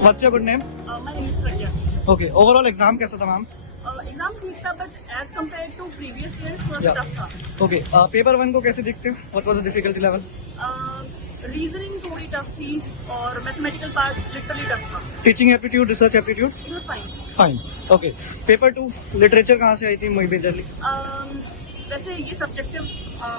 What's your good name? My name is Pragya. Okay. Overall exam कैसा था ma'am? Exam ठीक था, but as compared to previous years, थोड़ा Yeah. tough था. Okay. Paper 1 को कैसे देखते हो? What was the difficulty level? Reasoning थोड़ी tough थी और mathematical part literally tough था. Teaching aptitude, research aptitude? It was fine. Fine. Okay. Paper 2 literature कहाँ से आई थी मेजरली? वैसे ये सब्जेक्टिव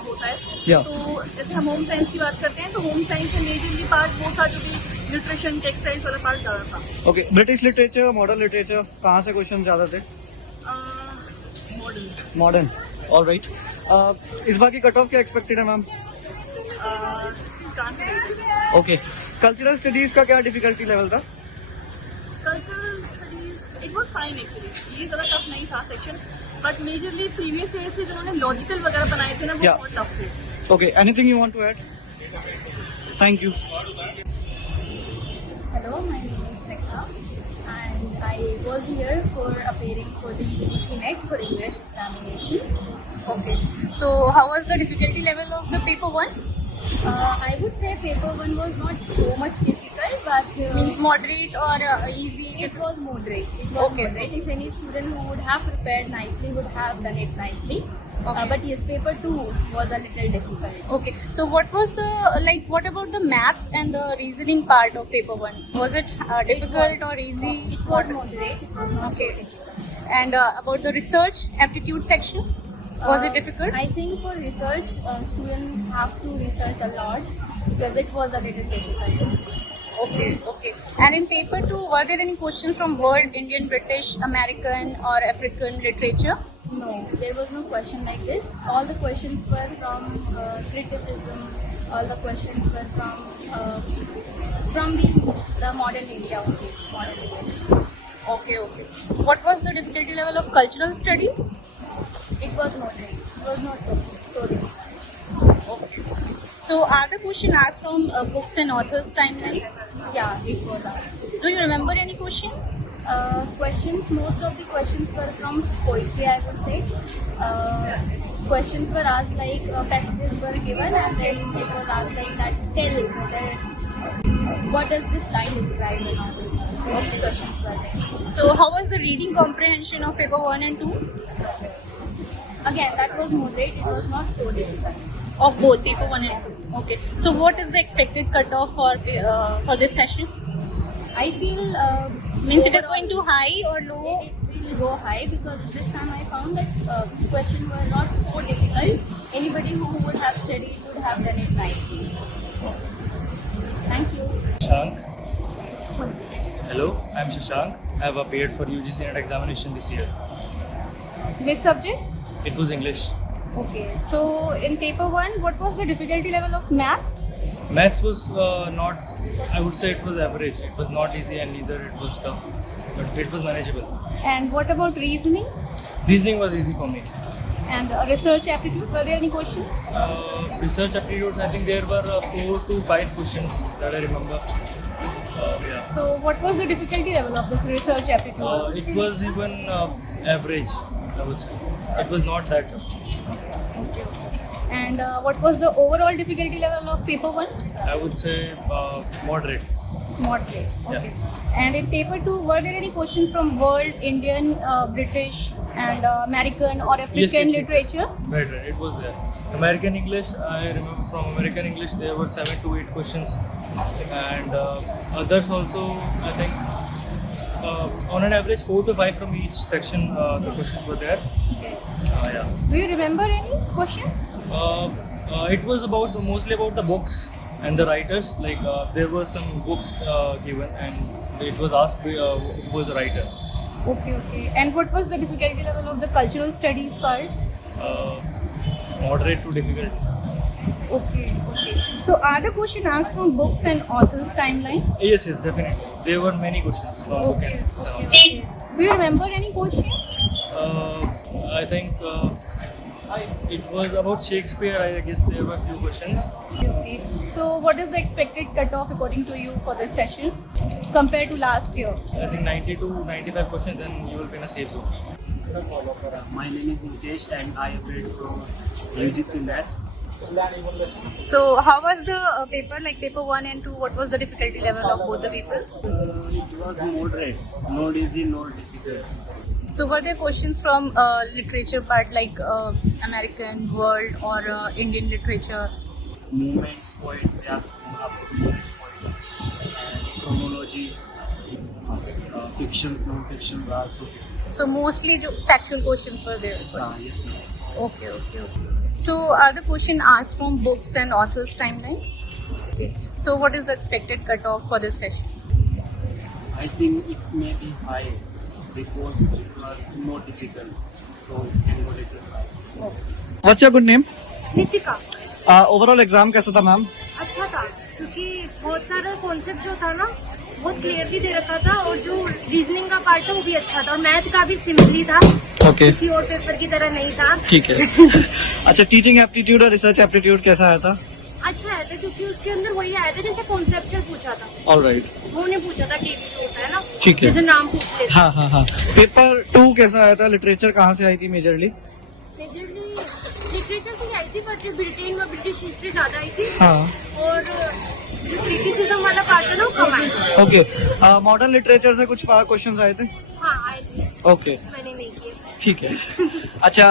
होता है. Yeah. तो जैसे हम होम साइंस की बात करते हैं तो होम साइंस में मेजरली पार्ट वो था जो भी न्यूट्रिशन टेक्सटाइल्स वाला पार्ट ज़्यादा था. Okay. British literature, modern literature कहाँ से क्वेश्चन ज्यादा थे? मॉडल. मॉडर्न. ऑलराइट. इस बार की कट ऑफ क्या एक्सपेक्टेड है मैम? ओके. कल्चरल स्टडीज का क्या डिफिकल्टी लेवल था? Cultural studies it was fine actually. ये ज़्यादा टफ नहीं था section, but majorly previous year से जिन्होंने लॉजिकल वगैरह बनाए थे ना वो Yeah. बहुत टफ थे. Okay. Anything you want to add? Thank you. Hello, my name is Nekha and I was here for appearing for the UGC NET for English examination. Okay. So how was the difficulty level of the paper 1? I would say paper 1 was not so much difficult, but Means moderate or easy? it was moderate. It was Okay. moderate. If any student who would have prepared nicely would have done it nicely. Okay. But yes, paper 2 was a little difficult. Okay. So what was the what about the maths and the reasoning part of paper 1? Was it difficult or easy? It was moderate. It was not so Okay. difficult. And about the research aptitude section, was it difficult? I think for research, students have to research a lot because it was a little difficult. Okay, okay. And in paper 2, were there any questions from world, Indian, British, American or African literature? No, there was no question like this. All the questions were from criticism. All the questions were from the modern India only. Modern India. Okay, okay. What was the difficulty level of cultural studies? It was moderate. It was not so difficult. Okay. So are the questions asked from books and authors timeline? Yeah, it was asked. Do you remember any question? Questions. Most of the questions were from poetry, I would say. Questions were asked like passages were given, and then it was asked like that. Tell whether what does this line describe and all. These questions were there. So how was the reading comprehension of paper 1 and 2? Again, that was moderate. It was not so difficult. Of both paper 1 and 2. Okay. So what is the expected cutoff for this session? I feel Means it is overall, going to high or low? It will go high because this time I found that questions were not so difficult. Anybody who would have studied would have done it nicely. Thank you. Shashank. Hello, I'm Shashank. I have appeared for UGC NET examination this year. Which subject? It was English. Okay. So in paper 1, what was the difficulty level of maths? Maths was not, I would say it was average. It was not easy and neither it was tough, but it was manageable. And what about reasoning? Reasoning was easy for me. And research aptitudes, were there any questions? Research aptitudes, I think there were 4 to 5 questions that I remember. Yeah. So what was the difficulty level of this research aptitude? It was even average, I would say. It was not that tough. And what was the overall difficulty level of paper 1? I would say moderate. Moderate. Okay. Yeah. And in paper 2, were there any questions from world, Indian, British and American or African Yes. literature? Right, right. It was there. American English, I remember from American English there were 7 to 8 questions, and others also, I think on an average 4 to 5 from each section the questions were there. Okay. Yeah. Do you remember any question? It was mostly about the books and the writers. Like there were some books given, and it was asked who was the writer. Okay, okay. And what was the difficulty level of the cultural studies part? Moderate to difficult. Okay, okay. So are the questions asked from books and authors timeline? Yes, yes, definitely. There were many questions from book Okay, and okay, okay. Do you remember any question? I think it was about Shakespeare. I guess there were a few questions. Okay. So what is the expected cutoff according to you for this session compared to last year? I think 90 to 95 questions, then you will be in a safe zone. My name is Nitesh and I applied for UGC NET So how was the paper, like paper 1 and 2? What was the difficulty level of both the papers? It was moderate, not easy, not difficult. So were there questions from literature part, like American, world, or Indian literature? Movements, poet, they asked about movements, poets, and chronology, fictions, non-fictions also. So mostly factual questions were there. Yes, ma'am. Okay. So are the question asked from books and authors timeline? Okay. So what is the expected cutoff for this session? I think it may be high because it was more difficult, so it can go little high. What's your good name? Nitika overall exam कैसा था ma'am? अच्छा था क्योंकि बहुत सारा concept जो था ना बहुत क्लियरली दे रखा था और जो रीजनिंग का पार्ट था वो भी अच्छा था और मैथ का भी सिंपली था, ओके किसी और पेपर की तरह नहीं था। ठीक है। अच्छा, टीचिंग एप्टीट्यूड और रिसर्च एप्टीट्यूड कैसा आया था? अच्छा आया था क्योंकि उसके अंदर वही आया था जैसे कॉन्सेप्चुअल पूछा था, ऑलराइट, वो ने पूछा था टीवी शो होता है ना, ठीक है। जैसे नाम पूछ लेते। हाँ। पेपर 2 कैसा आया था? लिटरेचर कहाँ से आई थी मेजरली? मेजरली लिटरेचर से ही आई थी, बट ब्रिटेन में ब्रिटिश हिस्ट्री ज्यादा आई थी हाँ, और जो क्रिटिसिज्म वाला पार्ट था ना वो कम आया था। ओके। मॉडर्न लिटरेचर से कुछ क्वेश्चंस आए थे? हाँ आए थे, ओके, मैंने नहीं किए। ठीक है। अच्छा,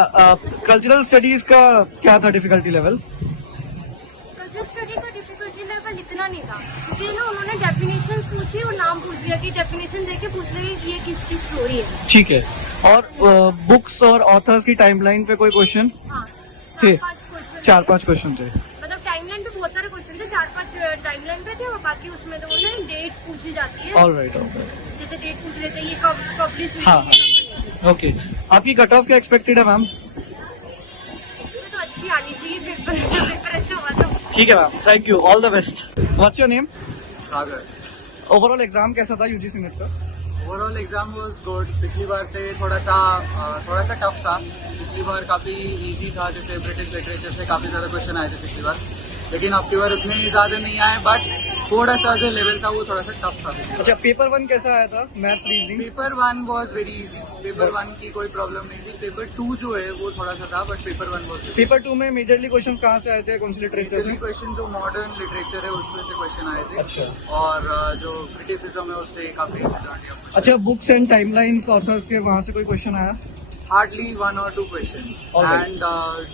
कल्चरल स्टडीज का क्या था डिफिकल्टी लेवल? कल्चर स्टडी का डिफिकल्टी लेवल इतना नहीं था क्योंकि ना उन्होंने डेफिनेशन पूछी और नाम पूछ दिया कि डेफिनेशन देके पूछ ले कि ये किसकी स्टोरी है। ठीक है। और बुक्स और ऑथर्स की टाइमलाइन पे कोई क्वेश्चन हाँ, थे? 4-5 4-5 क्वेश्चन क्वेश्चन थे। मतलब टाइमलाइन पे बहुत सारे क्वेश्चन थे, 4-5 टाइमलाइन पे थे और बाकी उसमें तो बोले डेट पूछी जाती है, ऑलराइट, जैसे डेट पूछ लेते हैं ये कब पब्लिश हुई हाँ, है, ये कब बनी। ओके। आपकी कट ऑफ क्या एक्सपेक्टेड है मैम? इसमें तो अच्छी आनी चाहिए, पेपर अच्छा हुआ तो। ठीक है ma'am, thank you, all the best. What's your name? Sagar. Overall exam कैसा था यूजीसी नेट का? Overall exam was good. पिछली बार से थोड़ा सा टफ था। पिछली बार काफ़ी इजी था, जैसे ब्रिटिश लिटरेचर से काफ़ी ज़्यादा क्वेश्चन आए थे पिछली बार, लेकिन अब की बार उतने ज़्यादा नहीं आए, बट थोड़ा सा जो लेवल था वो थोड़ा सा टफ था। अच्छा, पेपर 1 कैसा आया था? Maths, reasoning? Paper 1 was very easy. Paper 1 की कोई प्रॉब्लम नहीं थी। पेपर 2 जो है वो थोड़ा सा था, बट पेपर 1 वाज पेपर 2 में मेजरली क्वेश्चंस कहाँ से आए थे? कौन सी लिटरेचर से? क्वेश्चन जो मॉडर्न लिटरेचर है उसमें से क्वेश्चन आए थे। अच्छा। और जो क्रिटिसिज्म है उससे काफ़ी majority of question। अच्छा, बुक्स एंड टाइमलाइंस ऑथर्स के वहाँ से कोई क्वेश्चन आया? Hardly 1 or 2 questions। Alright। And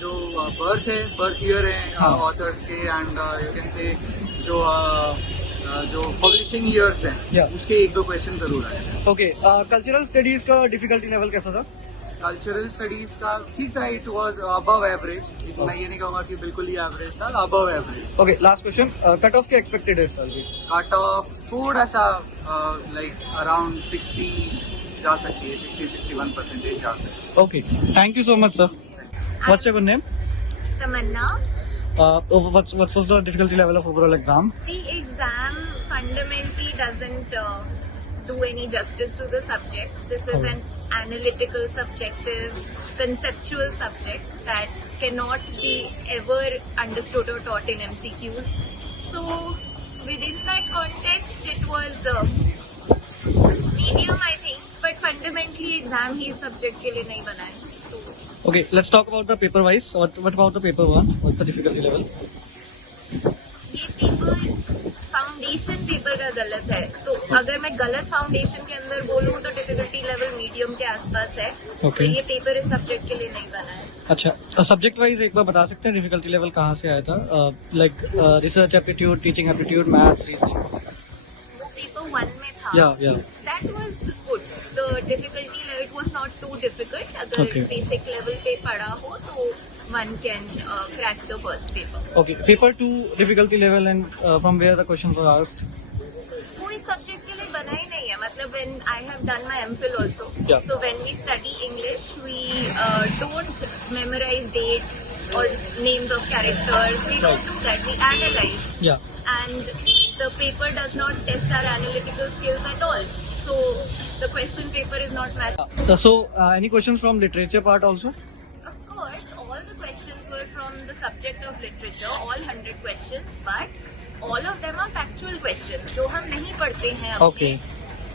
जो बर्थ ईयर है हाँ। ऑथर्स के, एंड यू कैन से जो पब्लिशिंग ईयर्स हैं Yeah। उसके 1-2 क्वेश्चन जरूर आए थे। ओके। कल्चरल स्टडीज का डिफिकल्टी लेवल कैसा था? कल्चरल स्टडीज का ठीक था, इट वाज अबव एवरेज। मैं ये नहीं कहूँगा कि बिल्कुल ही एवरेज था, above average. Okay, last question, cut off क्या एक्सपेक्टेड है सर? कट ऑफ थोड़ा सा लाइक अराउंड 60 जा सकती है, 60-61% जा सकती है। Okay, thank you so much sir. What's your good name? Tamanna. What was the difficulty level of overall exam? The exam fundamentally doesn't do any justice to the subject. This is an analytical, subjective, conceptual subject that cannot be ever understood or taught in MCQs. So within that context, it was medium, I think, but fundamentally exam ही इस subject के लिए नहीं बना है। Okay, let's talk about the paper wise. What about the paper 1? What's the difficulty level? ये paper foundation paper का गलत है, तो अगर मैं गलत फाउंडेशन के अंदर बोलूँ तो डिफिकल्टी लेवल मीडियम के आसपास है। Okay। तो ये पेपर इस सब्जेक्ट के लिए नहीं बना है। अच्छा, सब्जेक्ट वाइज एक बार बता सकते हैं डिफिकल्टी लेवल कहाँ से आया था? Like research aptitude, teaching aptitude, maths, reasoning? वो पेपर 1 में था। Yeah। That was good. The difficulty level, it was not too difficult. अगर Okay। बेसिक लेवल पे पढ़ा हो तो one can crack the first paper. Okay, paper 2 difficulty level and from where the questions were asked? वो इस subject के लिए बना ही नहीं है। मतलब when I have done my MPhil also. Yeah। So when we study English, we don't memorize dates or names of characters. We don't do that. We analyze. Yeah. And the paper does not test our analytical skills at all. So the question paper is not math. So any questions from literature part also? Of course, all the questions were from the subject of literature, all 100 questions, but all of them are factual questions जो हम नहीं पढ़ते हैं अपने Okay।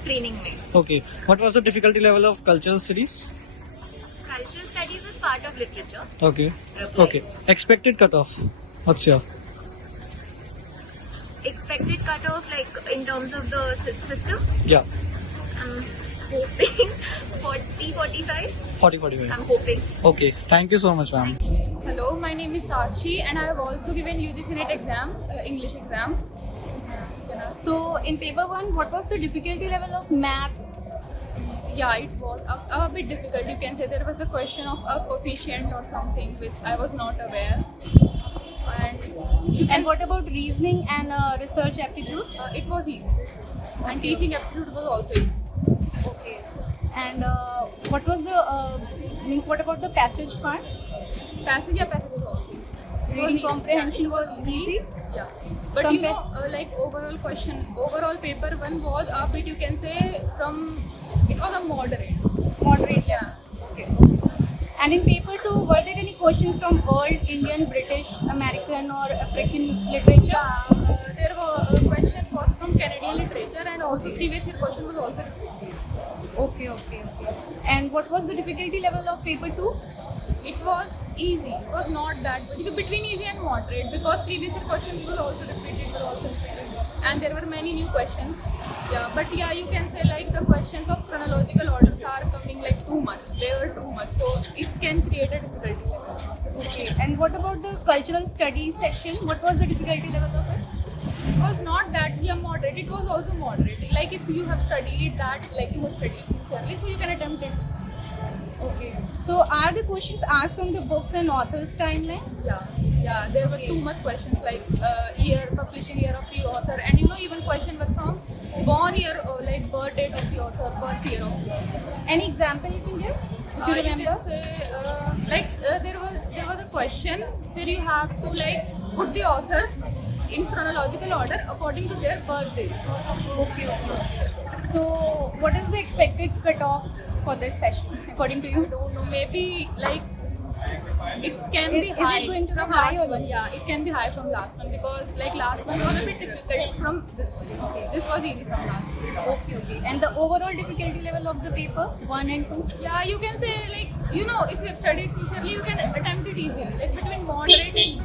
Training में। Okay, what was the difficulty level of cultural studies? Cultural studies is part of literature. Okay, Replies. okay. Expected cutoff? What's your? Expected cutoff, like in terms of the system, Yeah, I'm hoping 40-45. 40-45. I'm hoping. Okay, thank you so much, ma'am. Hello, my name is Sachi and I have also given UGC NET exam, English exam. So in paper 1, what was the difficulty level of maths? Yeah, it was a bit difficult. You can say there was a question of a coefficient or something which I was not aware. And what about reasoning and research aptitude? It was easy. And teaching aptitude was also easy. Okay. And what was the what about the passage part? Passage was also easy. It was Reading easy. comprehension Yeah, it was easy. Yeah. But you know, like overall paper 1 was a bit, you can say, it was a moderate. Moderate. Yeah. Okay. And in paper 2, were there any questions from world, Indian, British, American or African literature? Yeah, there were question was from Canadian literature and also previous year question was also repeated. Okay. And what was the difficulty level of paper 2? It was easy. It was not that between easy and moderate because previous year questions were also repeated, and there were many new questions. Yeah, but yeah, you can say like the questions of chronological orders are coming like too much. They were too much, so it can create a difficulty level. Okay. And what about the cultural studies section? What was the difficulty level of it? It was not that moderate. It was also moderate. Like if you have studied that, like you have studied sincerely, so you can attempt it. Okay. So are the questions asked from the books and authors timeline? Yeah. There were too much questions like publishing year of the author, and even question were from born year or like birth date of the author, birth year of the author. Any example you can give? If you remember? You can say, there was a question where you have to like put the authors in chronological order according to their birth date. Okay. So what is the expected cutoff for this session according to I you? don't know, maybe like it can be Is high it going to be from high last or one. low? Yeah, it can be high from last one because like last one was a bit difficult from this one. Okay. This was easy from last one. Okay. And the overall difficulty level of the paper 1 and 2? Yeah, you can say like if you have studied sincerely, you can attempt it easily. Like between moderate and easy.